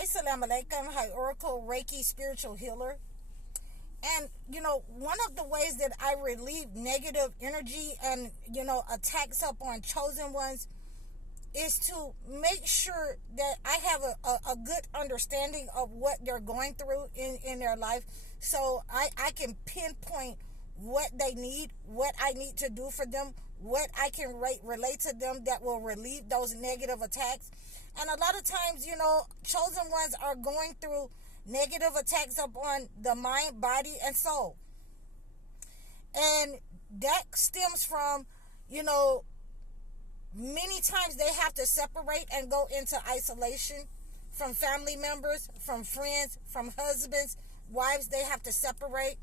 Assalamu alaikum. Hi, Oracle Reiki spiritual healer. And, one of the ways that I relieve negative energy and, attacks up on chosen ones is to make sure that I have a good understanding of what they're going through in their life, so I can pinpoint what they need, what I need to do for them, what I can relate to them that will relieve those negative attacks. And a lot of times, chosen ones are going through negative attacks upon the mind, body, and soul. And that stems from, many times they have to separate and go into isolation from family members, from friends, from husbands, wives. They have to separate.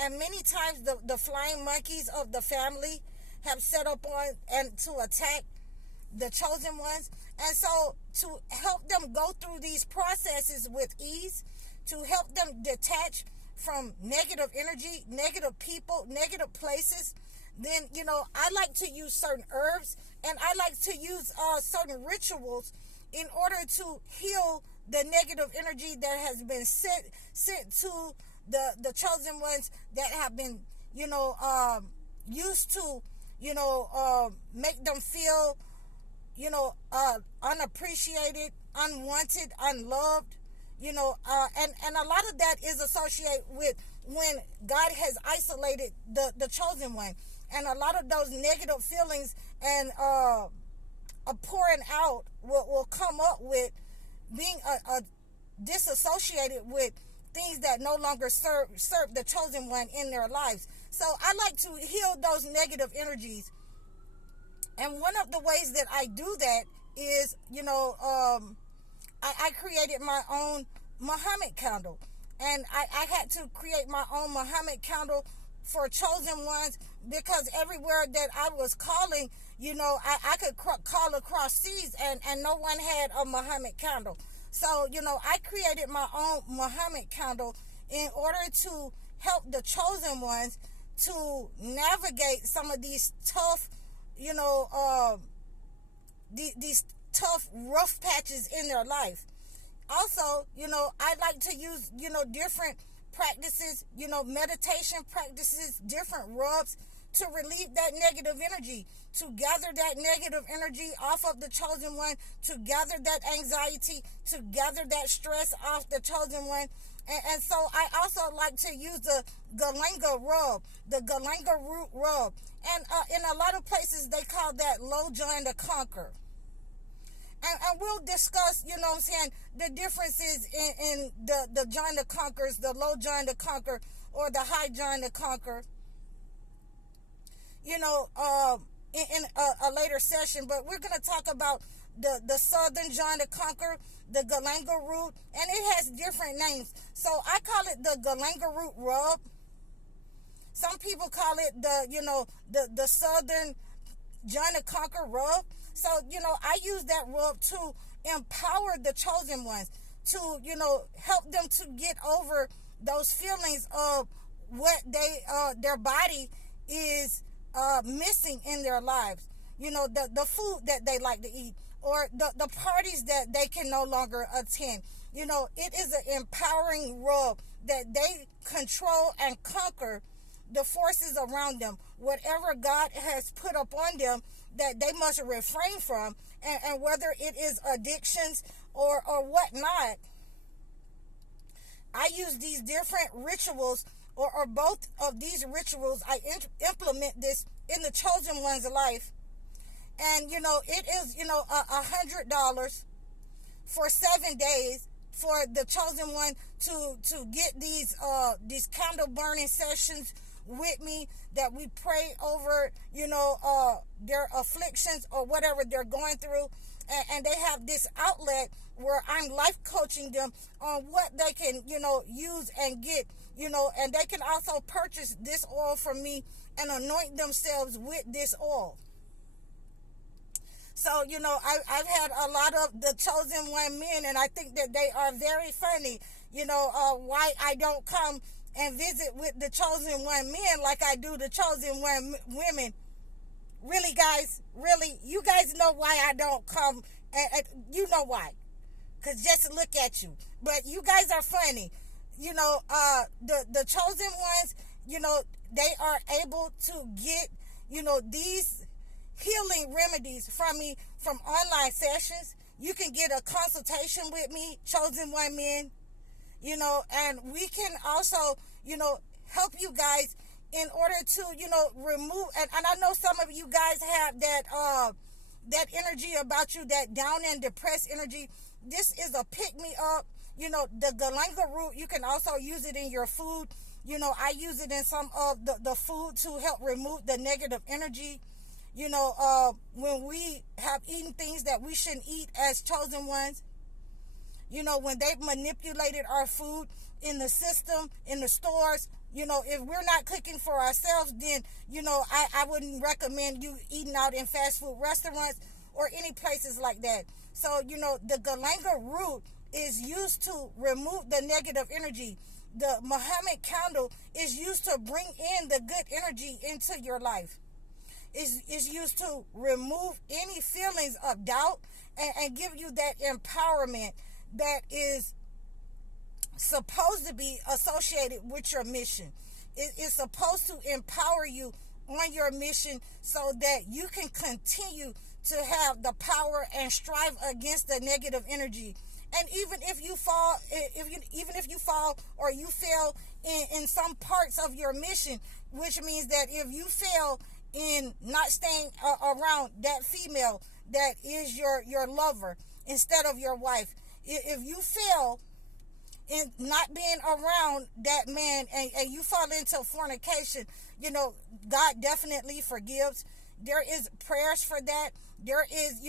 And many times the flying monkeys of the family have set up on and to attack the chosen ones. And so to help them go through these processes with ease, to help them detach from negative energy, negative people, negative places, then, I like to use certain herbs, and I like to use certain rituals in order to heal the negative energy that has been sent to the chosen ones that have been, used to, make them feel, unappreciated, unwanted, unloved, and a lot of that is associated with when God has isolated the chosen one. And a lot of those negative feelings and a pouring out will come up with being disassociated with things that no longer serve the chosen one in their lives. So I like to heal those negative energies. And one of the ways that I do that is, I created my own Muhammad candle. And I had to create my own Muhammad candle for chosen ones, because everywhere that I was calling, I could call across seas and no one had a Muhammad candle. So, I created my own Muhammad candle in order to help the chosen ones to navigate some of these tough, these tough, rough patches in their life. Also, I like to use, different practices, meditation practices, different rubs to relieve that negative energy, to gather that negative energy off of the chosen one, to gather that anxiety, to gather that stress off the chosen one. And so I also like to use the Galanga rub, the Galanga root rub. And in a lot of places, they call that low joint to conquer. And we'll discuss, the differences in the joint to conquers, the low joint to conquer, or the high joint to conquer, in a later session. But we're going to talk about the southern joint to conquer, the Galanga root, and it has different names. So I call it the Galanga root rub. Some people call it the southern joint to conquer rub. So, I use that rub to empower the chosen ones, to, help them to get over those feelings of what their body is missing in their lives. The food that they like to eat, or the parties that they can no longer attend. It is an empowering rub that they control and conquer the forces around them, whatever God has put upon them that they must refrain from, and whether it is addictions or whatnot. I use these different rituals, or both of these rituals. I implement this in the chosen one's life, and it is $100 for 7 days for the chosen one to get these candle burning sessions with me, that we pray over their afflictions or whatever they're going through, and they have this outlet where I'm life coaching them on what they can use and get, and they can also purchase this oil from me and anoint themselves with this oil. So, I've had a lot of the chosen one men, and I think that they are very funny, why I don't come and visit with the chosen one men like I do the chosen one women. Really, guys, really, you guys know why I don't come, and you know why. because just look at you. But you guys are funny. The chosen ones, they are able to get, these healing remedies from me from online sessions. You can get a consultation with me, Chosen One Men, and we can also, help you guys in order to, remove, and I know some of you guys have that energy about you, that down and depressed energy. This is a pick-me-up. The galanga root, you can also use it in your food. I use it in some of the food to help remove the negative energy. When we have eaten things that we shouldn't eat as chosen ones, when they manipulated our food in the system, in the stores, if we're not cooking for ourselves, then, I wouldn't recommend you eating out in fast food restaurants or any places like that. So, the galanga root is used to remove the negative energy. The Muhammad candle is used to bring in the good energy into your life. Is used to remove any feelings of doubt and give you that empowerment that is supposed to be associated with your mission. It's supposed to empower you on your mission so that you can continue to have the power and strive against the negative energy. And even if you fall, or you fail in some parts of your mission, which means that if you fail in not staying around that female that is your lover instead of your wife, if you fail in not being around that man and you fall into fornication, God definitely forgives. There is prayers for that. There is,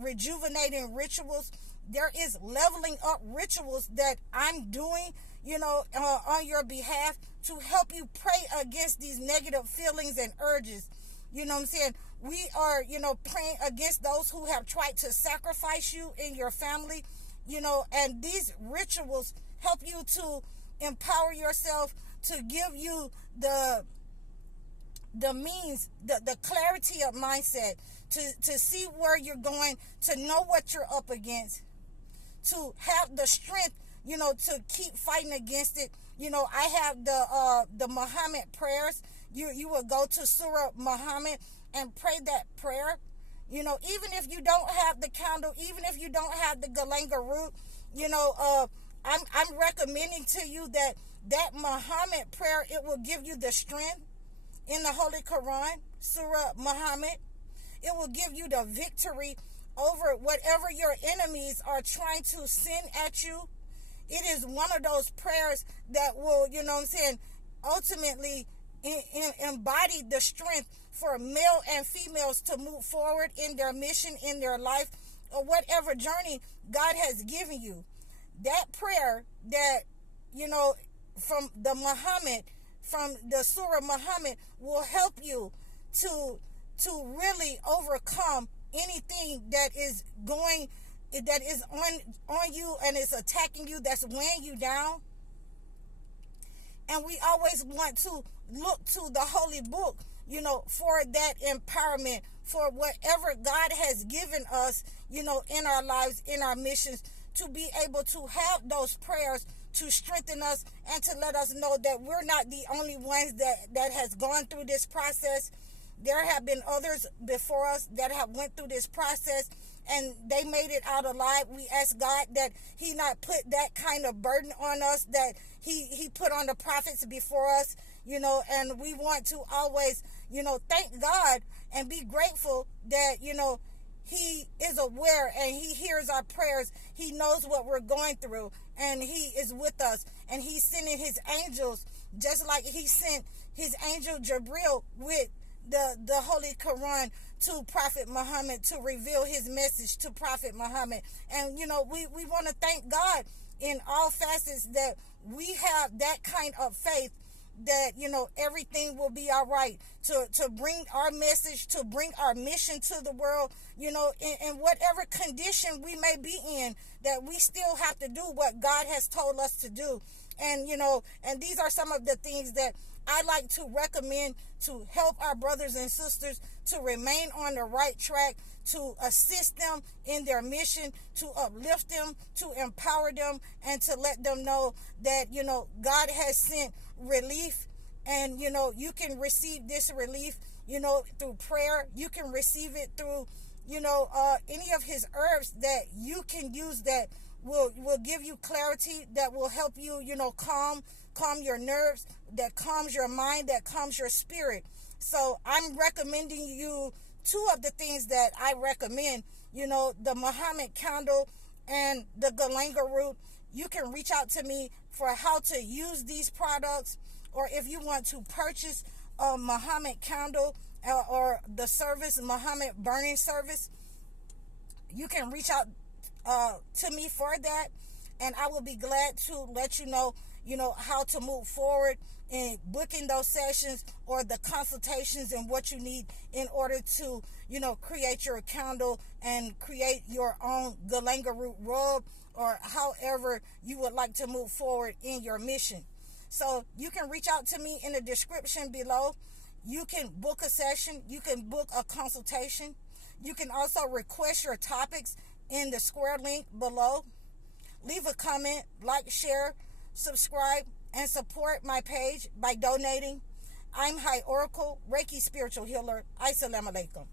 rejuvenating rituals. There is leveling up rituals that I'm doing, on your behalf to help you pray against these negative feelings and urges. We are, praying against those who have tried to sacrifice you in your family, and these rituals help you to empower yourself, to give you the means, the clarity of mindset, to see where you're going, to know what you're up against, to have the strength, to keep fighting against it. I have the Muhammad prayers. You will go to Surah Muhammad and pray that prayer. Even if you don't have the candle, even if you don't have the galanga root, I'm recommending to you that Muhammad prayer, it will give you the strength in the Holy Quran, Surah Muhammad. It will give you the victory over whatever your enemies are trying to send at you. It is one of those prayers that will, ultimately embody the strength for male and females to move forward in their mission, in their life, or whatever journey God has given you. That prayer that, from the Muhammad, from the Surah Muhammad, will help you to really overcome anything that is on you and is attacking you, that's weighing you down. And we always want to look to the holy book, for that empowerment, for whatever God has given us, in our lives, in our missions, to be able to have those prayers to strengthen us and to let us know that we're not the only ones that has gone through this process. There have been others before us that have went through this process and they made it out alive. We ask God that he not put that kind of burden on us that he put on the prophets before us, and we want to always, thank God and be grateful that, he is aware and he hears our prayers. He knows what we're going through and he is with us, and he's sending his angels just like he sent his angel Jabril with the Holy Quran to Prophet Muhammad to reveal his message to Prophet Muhammad. And, we want to thank God in all facets that we have that kind of faith that, everything will be all right, to bring our message, to bring our mission to the world, in whatever condition we may be in, that we still have to do what God has told us to do. And, and these are some of the things that I like to recommend to help our brothers and sisters to remain on the right track, to assist them in their mission, to uplift them, to empower them, and to let them know that, God has sent relief, and, you can receive this relief, through prayer. You can receive it through, any of his herbs that you can use that will give you clarity, that will help you, calm your nerves, that calms your mind, that calms your spirit. So I'm recommending you two of the things that I recommend, the Muhammad candle and the Galanga root. You can reach out to me for how to use these products, or if you want to purchase a Muhammad candle or the service, Muhammad burning service, you can reach out to me for that, and I will be glad to let you know, how to move forward in booking those sessions or the consultations and what you need in order to, create your candle and create your own Galanga root rub, or however you would like to move forward in your mission. So you can reach out to me in the description below. You can book a session. You can book a consultation. You can also request your topics in the square link below. Leave a comment, like, share, subscribe, and support my page by donating. I'm High Oracle, Reiki Spiritual Healer. Assalamu alaikum.